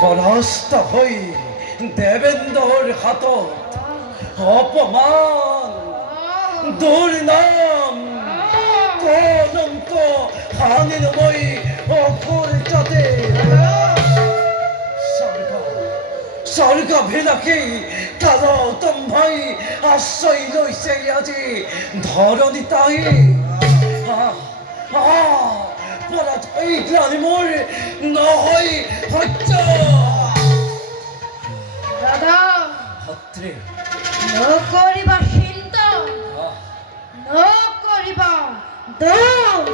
পরাস্ত হই দেবেন্দ্রর হাতত অপমান দুর্নাম কলঙ্ক হানিরময়ী অপরিচতে স্বর্গ ভিলাকি কালো ভাই আশ্রয় লইছে আজি ধরণী তাই পরাজয় গ্লানি মোর নহয় সহ্য দাদা হত্রে নকরিবা চিন্তা নকরিবা দম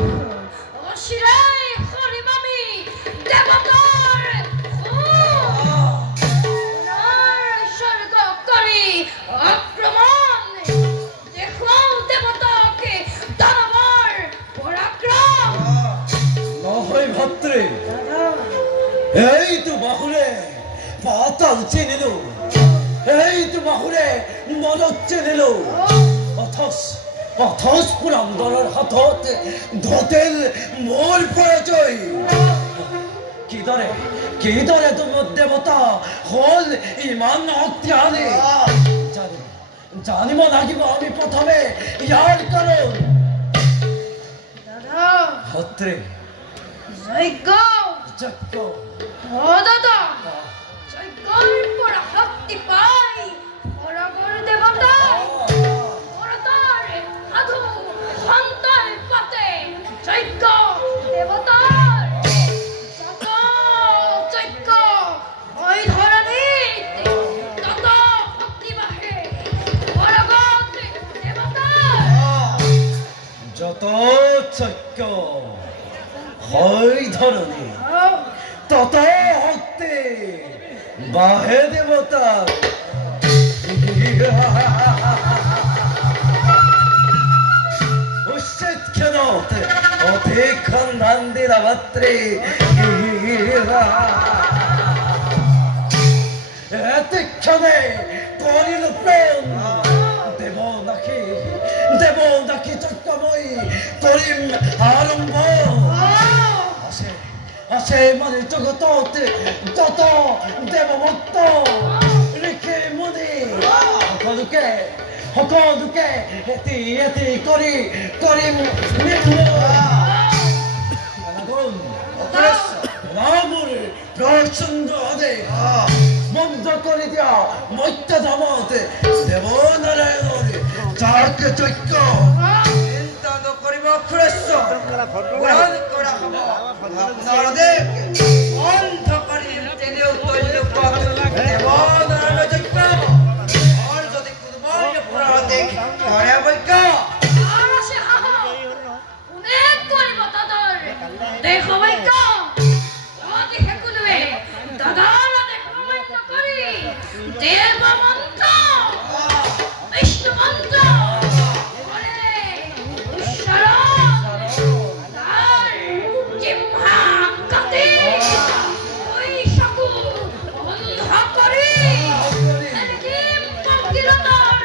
অশিরাই হরিমামি দেবতার স্বর্গ করি আক্রমণ দেখো দেবতাকে দানবার পরাক্রম নহয় ভাত্রে এই তো বাহুরে পাতাল চিনিল এই তো বাহুরে মদত চিনিল অথচ পুরন্দরের হাতত ধতেল মোর পরাজয় কিদরে তোমার দেবতা হল ইমান অজ্ঞানে জানিব লাগিব আমি প্রথমে ইয়ার কারণ দাদা হত্রে যজ্ঞ যজ্ঞ ও দাদা যজ্ঞর পর শক্তি পাই পরাগর দেবতা পরতার সাধু সন্তান পাতে যজ্ঞ দেবতার যত যজ্ঞ ওই ধরনীত তত শক্তি বাহে পরাগর দেবতার যত যজ্ঞ হয় ধরনী তত হতে বাহে দেবতা উচ্ছেদ কেন অধিক্ষণ ধান্দির ভাত্রে এতক্ষণে করিল প্রেম দেব নাকি চক্রময়ী করিম আরম্ভ আসে মানে জগত যত দেবভক্ত রেখে মনে সকলোকে এটি করি রামুর প্রচন্ড হদে বন্ধ করে দিয়া মৈত্য ধামত দেবনারায়ণর যাক যজ্ঞ চিন্তা নকৰিব খুৰেশ্ব পুৰাণ কৰা হ'ব নৰদেৱ বন্ধ কৰি তেনেও তৈল্য দেৱনাৰায়ণ যজ্ঞ আৰু যদি কোনোবাই পুৰাণ দেখ ধৰে বৈজ্ঞ আরশে আহা অনেক করিব দাদার দেখো বৈজ্ঞ যদি হেকুলবে দাদার দেখো বৈজ্ঞ করি দেব মন্ত্র বিষ্ণু মন্ত্র করে ঈশ্বর তার জিহ্বা কাটে ওই সকু বন্ধ করি এরকম পঙ্কিলতার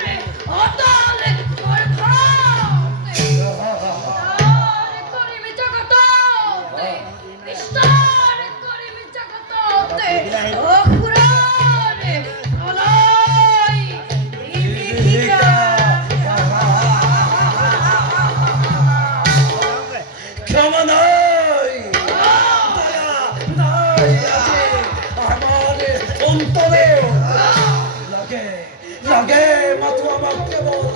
অতল ক্ষমা নাই আমার অন্তরে লাগে মাথা আমার কেবল